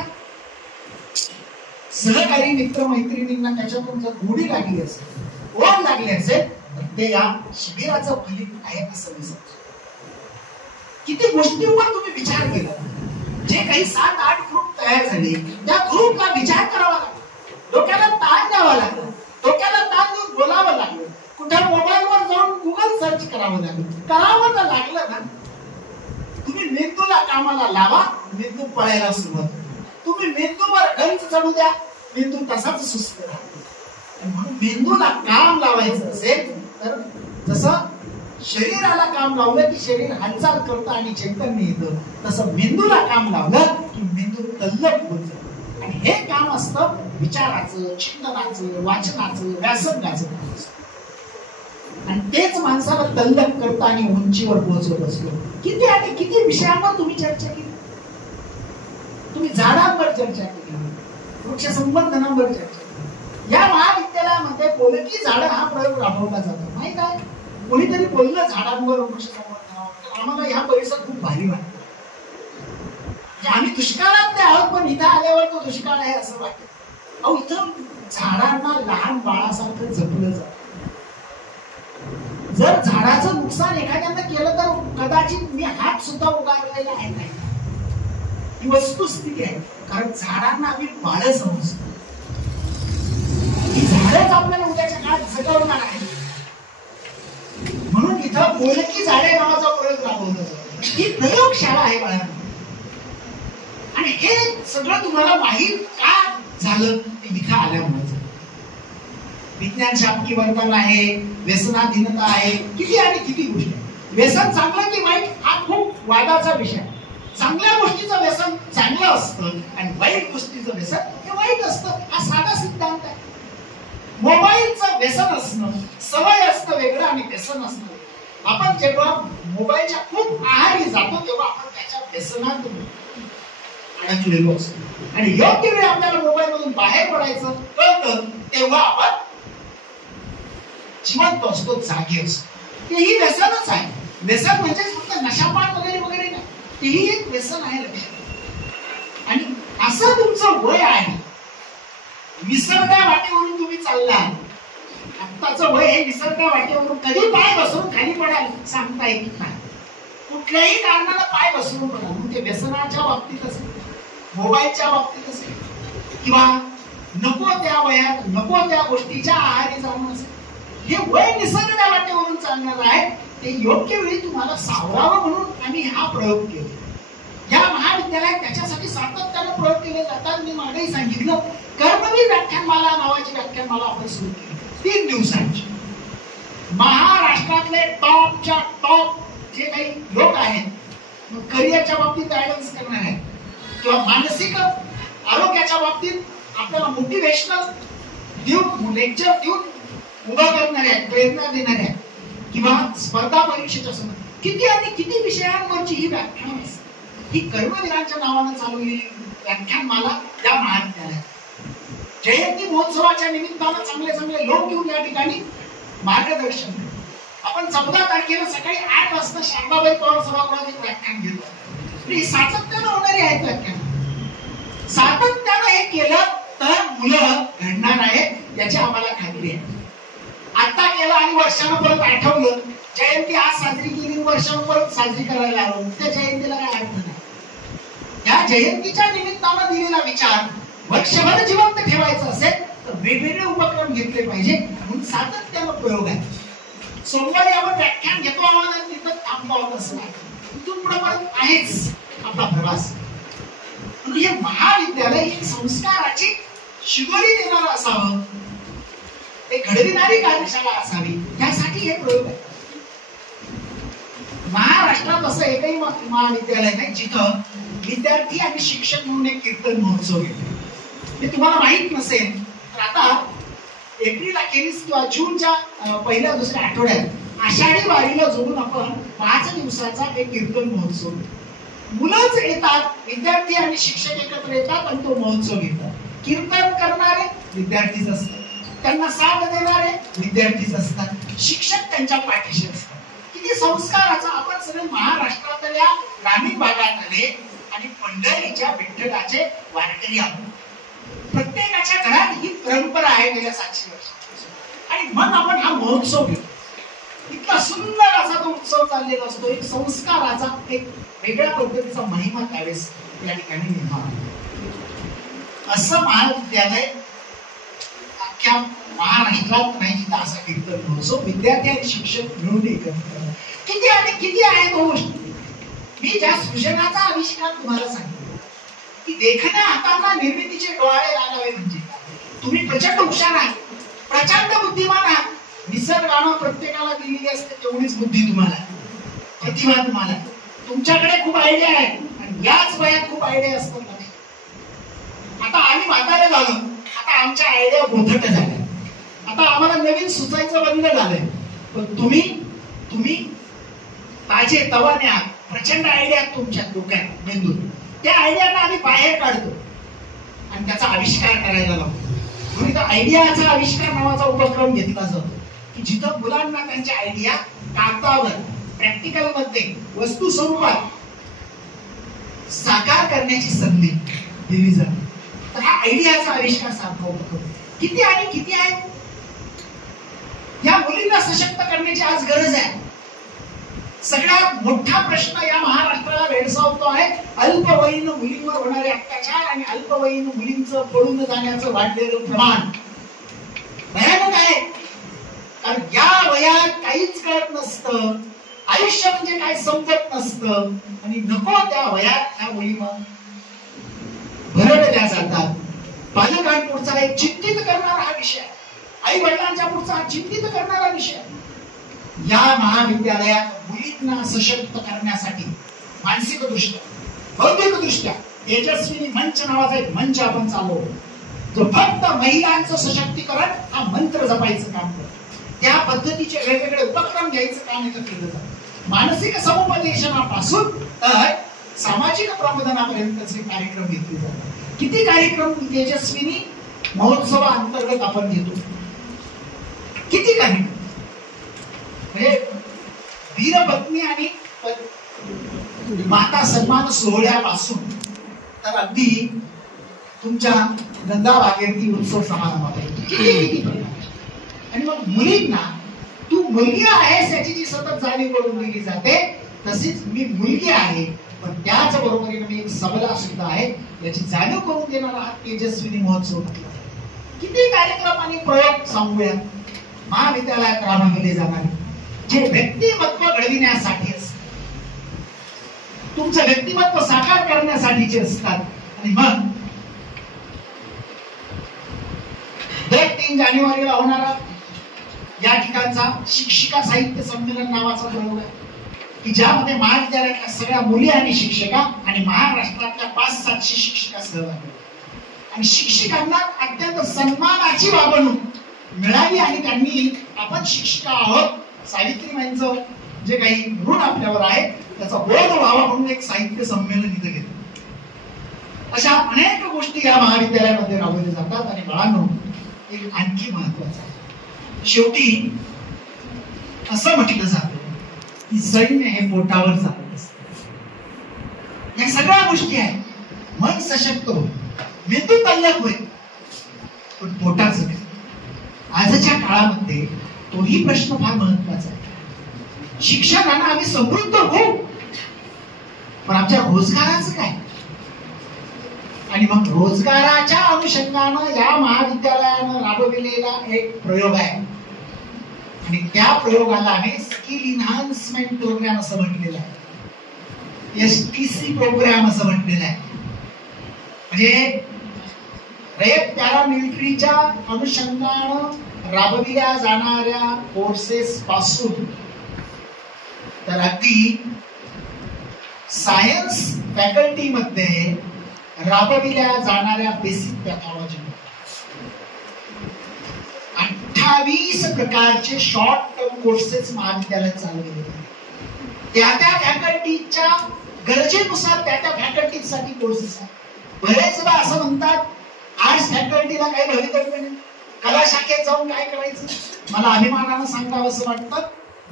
सहकारी मित्र मैत्रिणींना त्याच्यातून जर गोडी लागली असेल, ओढ लागली असेल, तर ते या शिबिराचं फलित आहे असं मी समजतो. किती गोष्टींवर तुम्ही विचार केला. जे काही 7-8 ग्रुप तयार झाले त्या ग्रुपला विचार करावा लागला, डोक्याला ताण द्यावा लागला, डोक्याला ताण देऊन बोलावं लागलं, कुठे मोबाईलवर जाऊन गुगल सर्च करावं लागलं. करावं तर लागलं ना. तुम्ही मेंदूला कामाला लावा, मेंदू पळायला सुरुवात होईल. तुम्ही मेंदूवर गंज चढू द्या, मेंदू तसाच सुस्त राहतो. म्हणून मेंदूला काम लावायचं असेल तर जसं शरीराला काम लावलं की शरीर हालचाल करतं आणि चैतन्य येतं, तसं मेंदूला काम लावलं की मेंदू तल्लख होतं. आणि हे काम असतं विचाराचं, चिंतनाचं, वाचनाचं, व्यासंगाचं. आणि तेच माणसाला तल्लख करतं आणि उंचीवर पोहोचवत असतो. किती आणि किती विषयांवर तुम्ही चर्चा केली. तुम्ही झाडांवर चर्चा केली, वृक्ष संवर्धनावर चर्चा केली. या महाविद्यालयामध्ये बोलकी झाडं हा प्रयोग राबवला जातो. माहित आहे, कोणीतरी बोललं झाडांवर, वृक्ष संवर्धनावर, आम्हाला ह्या परिसर खूप भारी वाटतं. आम्ही दुष्काळात नाही आहोत, पण इथं आल्यावर तो दुष्काळ आहे असं वाटतं. अहो, इथं झाडांना लहान बाळासारखं जपलं जातं. जर झाडाचं नुकसान एखाद्यानं केलं तर कदाचित मी हात सुद्धा उगारलेला आहे नाही. ही वस्तुस्थिती आहे. कारण झाडांना आम्ही बाळ समजतो. ही झाडच आपल्याला उद्याच्या काळात जगवणार आहे. म्हणून इथं बोलकी झाडे नावाचा प्रयोग राबवला जातो. ही प्रयोगशाळा आहे बाळांना. आणि हे सगळं तुम्हाला माहीत का झालं ते इथं आल्यामुळे. विज्ञान शाब्दिक वर्तन आहे, व्यसनाधीनता आहे, किती आणि किती गोष्टी. व्यसन चांगलं की वाईट हा खूप वादाचा विषय. चांगल्या गोष्टीचं व्यसन चांगलं असतं आणि वाईट गोष्टीचं व्यसन हे वाईट असतं. हा साधा सिद्धांत आहे. मोबाईलचं व्यसन असणं, सवय असतं वेगळं आणि व्यसन असतं. आपण जेव्हा मोबाईलच्या खूप आहारी जातो तेव्हा आपण त्याच्या व्यसनात अडकलेलो असतो. आणि योग्य वेळ आपल्याला मोबाईल मधून बाहेर पडायचं कळतं तेव्हा आपण जिवंत असतो, जागे असतो. तेही व्यसनच आहे. व्यसन म्हणजे फक्त नशापान वगैरे वगैरे नाही, तेही एक व्यसन आहे लक्षात. आणि असं तुमचं वय आहे, विसरत्या वाटेवरून तुम्ही चालला. आत्ताचं वय हे विसरत्या वाटेवरून कधी पाय बसवून खाली पडाल सांगता येत नाही. कुठल्याही कारणाला पाय बसवून पडाल. मग ते व्यसनाच्या बाबतीत असेल, मोबाईलच्या बाबतीत असेल, किंवा नको त्या वयात नको त्या गोष्टीच्या आहारी जाऊन असेल. हे वय निसर्गाच्या वाटेवरून चालणार आहे. ते योग्य वेळी तुम्हाला सावरावं म्हणून आम्ही हा प्रयोग केला. या महाविद्यालयात त्याच्यासाठी सातत्याने प्रयोग केले जातात. मी मागेही सांगितलं, कर्मवीर व्याख्यानमाला नावाची व्याख्यानमाला आपण सुरू केली 3 दिवसांची. महाराष्ट्रातले टॉपच्या टॉप जे काही लोक आहेत, करिअरच्या बाबतीत गायडन्स करणार आहेत किंवा मानसिक आरोग्याच्या बाबतीत आपल्याला मोटिवेशनल देऊन लेक्चर देऊन उभा करणारे आहेत, प्रेरणा देणारे आहेत, किंवा स्पर्धा परीक्षेच्या समोर किती आणि किती विषयांवरची ही व्याख्यान असते. ही कर्मवीरांच्या नावानं चालवलेली व्याख्यानमाला या महाविद्यालयात. जयंती महोत्सवाच्या निमित्तानं चांगले चांगले लोक येऊन या ठिकाणी मार्गदर्शन. आपण 14 तारखेला सकाळी 8 वाजता शारदाबाई पवार सभागृहात एक व्याख्यान घेतो. ही सातत्यानं होणारी आहेत व्याख्यान. सातत्यानं हे केलं तर मुलं घडणार आहे याची आम्हाला खात्री आहे. आता केलं आणि वर्षानं परत आठवलं, जयंती आज साजरी केली, वर्षानं परत साजरी करायला आलो, त्या जयंतीला काय अर्थ नाही. या जयंतीच्या निमित्तानं दिलेला विचार वर्षभर जिवंत ठेवायचा असेल तर वेगवेगळे उपक्रम घेतले पाहिजे. म्हणून सातत्यानं प्रयोग आहे. सोमवारी आपण व्याख्यान घेतो आहोत, तिथं थांबतो आहोत असं नाही. तिथून पुढे परत आहेच आपला प्रवास. हे महाविद्यालय ही संस्काराची शिदोरी देणारं असावं, एक घडविणारी कार्यशाळा असावी, यासाठी हे प्रयोग आहे. महाराष्ट्रात असं एकही महाविद्यालय नाही जिथं विद्यार्थी आणि शिक्षक म्हणून एक कीर्तन महोत्सव घेतो. हे तुम्हाला माहित नसेल तर आता एप्रिल अखेरीस किंवा जूनच्या पहिल्या दुसऱ्या आठवड्यात आषाढी वारीला जोडून आपण 5 दिवसाचा एक कीर्तन महोत्सव. मुलंच येतात, विद्यार्थी आणि शिक्षक एकत्र येतात आणि तो महोत्सव घेतात. कीर्तन करणारे विद्यार्थीच असतात, त्यांना साथ देणारे विद्यार्थीच असतात, शिक्षक त्यांच्या पाठीशी असतात. किती संस्काराचा. आपण सगळे महाराष्ट्रातल्या ग्रामीण भागात आले आणि पंढरीच्या विठ्ठलाचे वारकरी आहोत. प्रत्येकाच्या घरात ही परंपरा आहे गेल्या 700 वर्षांपासून. आणि मग आपण हा महोत्सव घेतो. इतका सुंदर असा तो उत्सव चाललेला असतो. एक संस्काराचा एक वेगळ्या पद्धतीचा महिमा त्यावेळेस या ठिकाणी निर्माण. असं महाविद्यालय अख्ख्या महाराष्ट्रात नाही जिथं असा कीर्तन महोत्सव विद्यार्थी आणि शिक्षक मिळून एकत्र. किती आणि किती आहे तो गोष्टी. मी ज्या सृजनाचा आविष्कार तुम्हाला सांगितलं की देखण्या हातांना निर्मितीचे डोळे लागावे म्हणजे तुम्ही प्रचंड हुशार आहात, प्रचंड बुद्धिमान आहात. निसर्गानं प्रत्येकाला दिलेली असते तेवढीच बुद्धी तुम्हाला, प्रतिभा तुम्हाला. तुमच्याकडे खूप आयडिया आहे आणि याच वयात खूप आयडिया असतात. आता आम्ही म्हातारे झालो, आता आमच्या आयडिया बोधट झाल्या, आता आम्हाला नवीन सुचायचं बंद झालंय. पण तुम्ही ताजे तवाने आहात, प्रचंड आयडिया तुमच्या डोक्यात, मेंदूत. त्या आयडियाला आम्ही बाहेर काढतो आणि त्याचा आविष्कार करायला लागतो. म्हणून आयडियाचा आविष्कार नावाचा उपक्रम घेतला जातो की जिथं मुलांना त्यांच्या आयडिया कागदावर प्रॅक्टिकल मध्ये वस्तू स्वरूपात साकार करण्याची संधी दिली जाते. तर हा आयडियाचा आविष्कार सारखा उपक्रम किती आणि किती आहे. या मुलींना सशक्त करण्याची आज गरज आहे. सगळ्यात मोठा प्रश्न या महाराष्ट्राला भेडसावतो आहे अल्पवयीन मुलींवर होणारे अत्याचार आणि अल्पवयीन मुलींचं पळून जाण्याचं वाढलेलं प्रमाण भयानक आहे. कारण या वयात काहीच कळत नसतं, आयुष्य म्हणजे काय समजत नसतं आणि नको त्या वयात ह्या मुली भरडल्या जातात. पालकांपुढचा एक चिंतित करणारा हा विषय, आई वडिलांच्या पुढचा हा चिंतित करणारा विषय. या महाविद्यालयात मुलींना सशक्त करण्यासाठी मानसिक दृष्ट्या, बौद्धिक दृष्ट्या तेजस्विनी मंच नावाचा एक मंच आपण चालवतो, जो फक्त महिलांचं सशक्तीकरण हा मंत्र जपायचं काम करतो. त्या पद्धतीचे वेगवेगळे उपक्रम घ्यायचं काम इथं केलं जातं. मानसिक समुपदेशनापासून तर सामाजिक प्रबोधनापर्यंतचे कार्यक्रम घेतले जातात. किती कार्यक्रम तेजस्विनी महोत्सवा अंतर्गत आपण घेतो, किती कार्यक्रम. म्हणजे वीरपत्नी आणि माता सन्मान सोहळ्यापासून तर अगदी तुमच्या गंगा भागीरथी उत्सव समारंभापर्यंत किती आणि मग मुलींना तू मुलगी आहेस याची जी सतत जाणीव करून दिली जाते, तशीच मी मुलगी आहे पण त्याच बरोबरीने मी एक सबला सुद्धा आहे याची जाणीव करून देणारा हा तेजस्विनी महोत्सव. किती कार्यक्रम आणि प्रयोग सांगूया महाविद्यालयात राबविले जाणारे, जे व्यक्तिमत्व घडविण्यासाठी असतात, तुमचं व्यक्तिमत्व साकार करण्यासाठीचे असतात. आणि मग दर 3 जानेवारीला होणारा या ठिकाणचा शिक्षिका साहित्य संमेलन नावाचा प्रयोग आहे की ज्यामध्ये महाविद्यालयातल्या सगळ्या मुली आणि शिक्षिका आणि महाराष्ट्रातल्या 500-700 शिक्षिका सहभागी. आणि शिक्षिकांना अत्यंत सन्मानाची वागणूक मिळावी आणि त्यांनी आपण शिक्षिका आहोत, सावित्रीबाईंचं जे काही ऋण आपल्यावर आहे त्याचा बोध व्हावा म्हणून एक साहित्य संमेलन इथे घेतलं. अशा अनेक गोष्टी या महाविद्यालयामध्ये राबवल्या जातात. आणि बाळांनो, एक आणखी महत्वाचं आहे, शेवटी असं म्हटलं जातं की सैन्य हे पोटावर चालत असतं. या सगळ्या गोष्टी आहेत. मन सशक्त होईल, मेंदू तल्लख होईल, पण पोटाचं काय. आजच्या काळामध्ये तोही प्रश्न फार महत्वाचा आहे. शिक्षणाला आम्ही समृद्ध होऊ, पण आमच्या रोजगाराचं काय. आणि मग रोजगाराच्या अनुषंगानं या महाविद्यालयानं राबविलेला एक प्रयोग आहे आणि त्या प्रयोगाला आम्ही स्किल इन्हान्समेंट प्रोग्राम असं म्हटलेलं आहे, STC प्रोग्राम असं म्हटलेलं आहे. म्हणजे रयत पॅरामिलिटरीच्या अनुषंगानं राबविल्या जाणाऱ्या कोर्सेस पासून तर अगदी सायन्स फॅकल्टी मध्ये राबविल्या जाणाऱ्या बेसिक पॅथॉलॉजी 28 प्रकारचे शॉर्ट टर्म कोर्सेस महाविद्यालयात चालवले. त्या फॅकल्टीच्या गरजेनुसार त्या फॅकल्टीसाठी कोर्सेस आहेत. बरेचदा असं म्हणतात आर्ट्स फॅकल्टीला काही भवितव्य नाही, कला शाखेत जाऊन काय करायचं. मला अभिमानानं सांगावं असं वाटतं,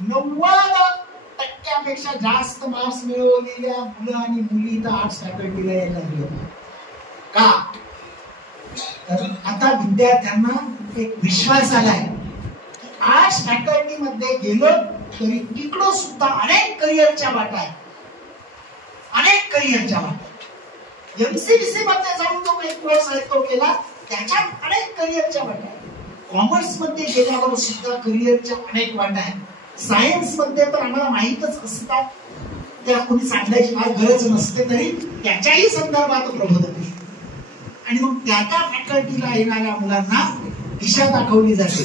90% जास्त मार्क्स मिळवलेल्या मुलं आणि मुली तर आर्ट्स फॅकल्टीला यायला लागले. का? तर आता विद्यार्थ्यांना एक विश्वास आलाय, आर्ट्स फॅकल्टी मध्ये गेलं तरी तिकडं सुद्धा अनेक करिअरच्या वाटा आहेत, अनेक करिअरच्या वाटा. MCBC मध्ये जाऊन जो काही कोर्स आहे तो केला, त्याच्यात अनेक करिअरच्या वाटा आहेत. कॉमर्स मध्ये गेल्यावर सुद्धा करिअरच्या अनेक वाटा आहेत. सायन्स मध्ये तर आम्हाला माहीतच असतात त्या कोणी सांगायची काय गरज नसते तरी त्याच्याही संदर्भात प्रबोधन आहे. आणि मग त्या फॅकल्टीला येणाऱ्या मुलांना दिशा दाखवली जाते.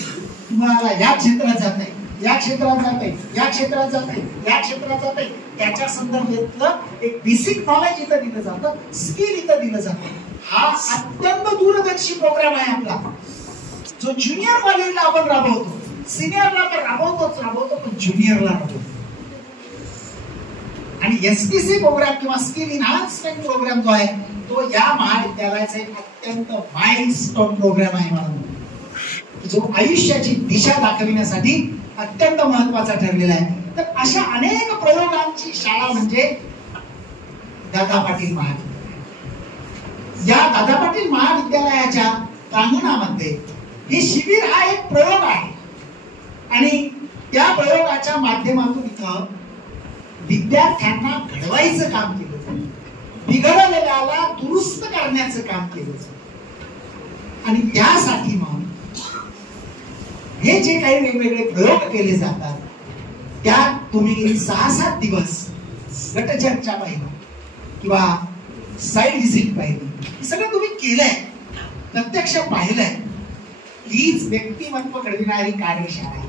तुम्हाला या क्षेत्रात जात आहे, या क्षेत्रात जात आहे, या क्षेत्रात जात आहे, या क्षेत्रात जात आहे, त्याच्या संदर्भातलं एक बेसिक नॉलेज इथं दिलं जातं, स्किल इथं दिलं जातं. हा अत्यंत दूरदर्शी प्रोग्राम आहे आपला, जो ज्युनियर कॉलेजला आपण राबवतो. सिनियरला पण राबवतो पण ज्युनियरला राबवतो. आणि एसटीसी प्रोग्राम किंवा स्किल इन्हान्समेंट प्रोग्राम जो आहे तो या महाविद्यालयाचा एक अत्यंत माइलस्टोन प्रोग्राम आहे मला, जो आयुष्याची दिशा दाखविण्यासाठी अत्यंत महत्वाचा ठरलेला आहे. तर अशा अनेक प्रयोगांची शाळा म्हणजे दादा पाटील महाविद्यालय. या दादा पाटील महाविद्यालयाच्या प्रांगणामध्ये हे शिबिर हा एक प्रयोग आहे आणि त्या प्रयोगाच्या माध्यमातून इथं विद्यार्थ्यांना घडवायचं काम केलं जातं, बिघडलेल्याला दुरुस्त करण्याचं काम केलं जातं. आणि त्यासाठी मग हे जे काही वेगवेगळे प्रयोग केले जातात त्यात तुम्ही 6-7 दिवस गटचर्चा पाहिली किंवा साईड व्हिजिट पाहिली, हे सगळं तुम्ही केलंय, प्रत्यक्ष पाहिलंय. हीच व्यक्तिमत्व घडविणारी कार्यशाळा आहे.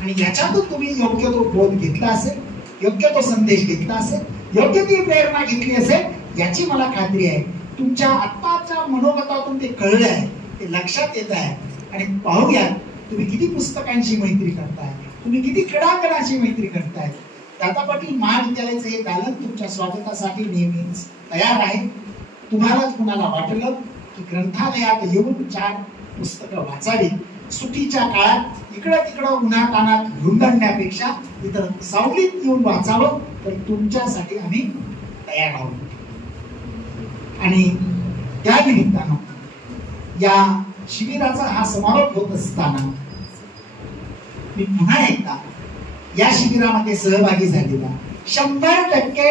आणि याच्यातून तुम्ही योग्य तो बोध घेतला असेल, योग्य तो संदेश घेतला असेल, योग्य ती प्रेरणा घेतली असेल याची मला खात्री आहे. तुमच्या आत्ताच्या मनोगतातून ते कळलं आहे, ते लक्षात येत आहे. आणि पाहूया तुम्ही किती पुस्तकांची मैत्री करताय, तुम्ही किती क्रीडांगणाची मैत्री करताय. दादा पाटील महाविद्यालयाचं हे दालन तुमच्या स्वागतासाठी नेहमीच तयार आहे. तुम्हाला कुणाला वाटलं की ग्रंथालयात येऊन 4 पुस्तकं वाचावी, सुट्टीच्या काळात इकडं तिकडं उन्हातानात रुंदण्यापेक्षा इथं सावलीत येऊन वाचावं, तर तुमच्यासाठी आम्ही तयार आहोत. आणि त्या निमित्तानं या शिबिराचा हा समारोप होत असताना मी पुन्हा एकदा या शिबिरामध्ये सहभागी झालेला 100%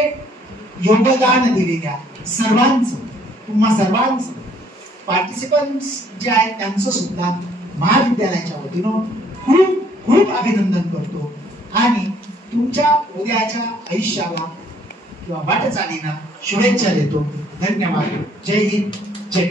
योगदान दिलेल्या सर्वांचं, तुम्हा सर्वांचं, पार्टिसिपंट्स जे आहेत त्यांचं सुद्धा महाविद्यालयाच्या वतीनं खूप खूप अभिनंदन करतो. आणि तुमच्या उद्याच्या आयुष्याला किंवा वाटचालीला शुभेच्छा देतो. धन्यवाद. जय हिंद, जय